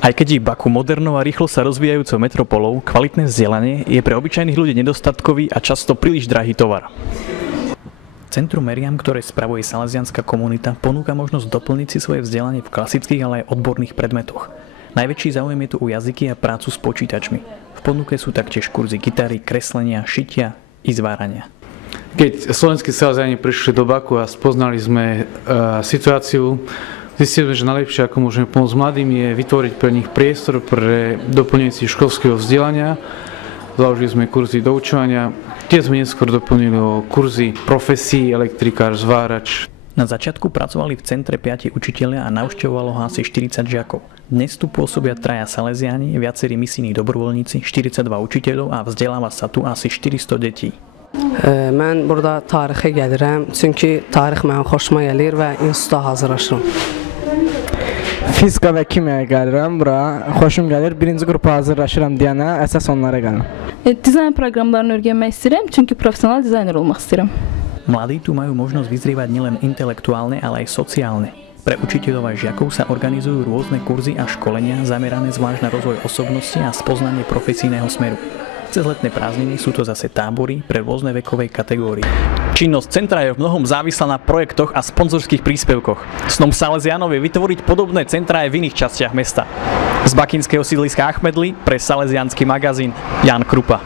Aj keď je Baku modernou a rýchlo sa rozvíjajúcou metropolou, kvalitné vzdelanie je pre obyčajných ľudí nedostatkový a často príliš drahý tovar. Centrum Meriam, ktoré spravuje salesianská komunita, ponúka možnosť doplniť si svoje vzdelanie v klasických, ale aj odborných predmetoch. Najväčší záujem je tu u jazyky a prácu s počítačmi. V ponuke sú taktiež kurzy gitary, kreslenia, šitia i zvárania. Keď slovenskí salesiani prišli do Baku a spoznali sme situáciu, zistili sme, že najlepšie, ako môžeme pomôcť mladým, je vytvoriť pre nich priestor pre doplnenie si školského vzdelania. Založili sme kurzy doučovania, tie sme neskôr doplnili o kurzy profesí, elektrikár, zvárač. Na začiatku pracovali v centre 5 učitelia a navštevovalo ho asi 40 žiakov. Dnes tu pôsobia 3 salesiáni, viacerí misijní dobrovoľníci, 42 učiteľov a vzdeláva sa tu asi 400 detí. Mən burada tarixə gəlirəm, çünki tarix mənim xoşuma gəlir və instituta hazırlaşıram. Fizika və kimiyaya gəlirəm bura, xoşum gəlir. Birinci qrupa hazırlaşıram deyənə əsas onlara gəlirəm. Dizayn proqramlarını öyrənmək istəyirəm, çünki profesionál dizayner olmaq istəyirəm. Mladí tu majú možnosť vyzrievať nielen intelektuálne, ale aj sociálne. Pre učiteľov a žiakov sa organizujú rôzne kurzy a školenia zamerané zvlášť na rozvoj osobnosti a spoznanie profesijného smeru. Cez letné prázdniny sú to zase tábory pre rôzne vekové kategórie. Činnosť centra je v mnohom závislá na projektoch a sponzorských príspevkoch. Snom salesiánov je vytvoriť podobné centra aj v iných častiach mesta. Z bakinského sídliska Achmedli pre salesiánsky magazín Jan Krupa.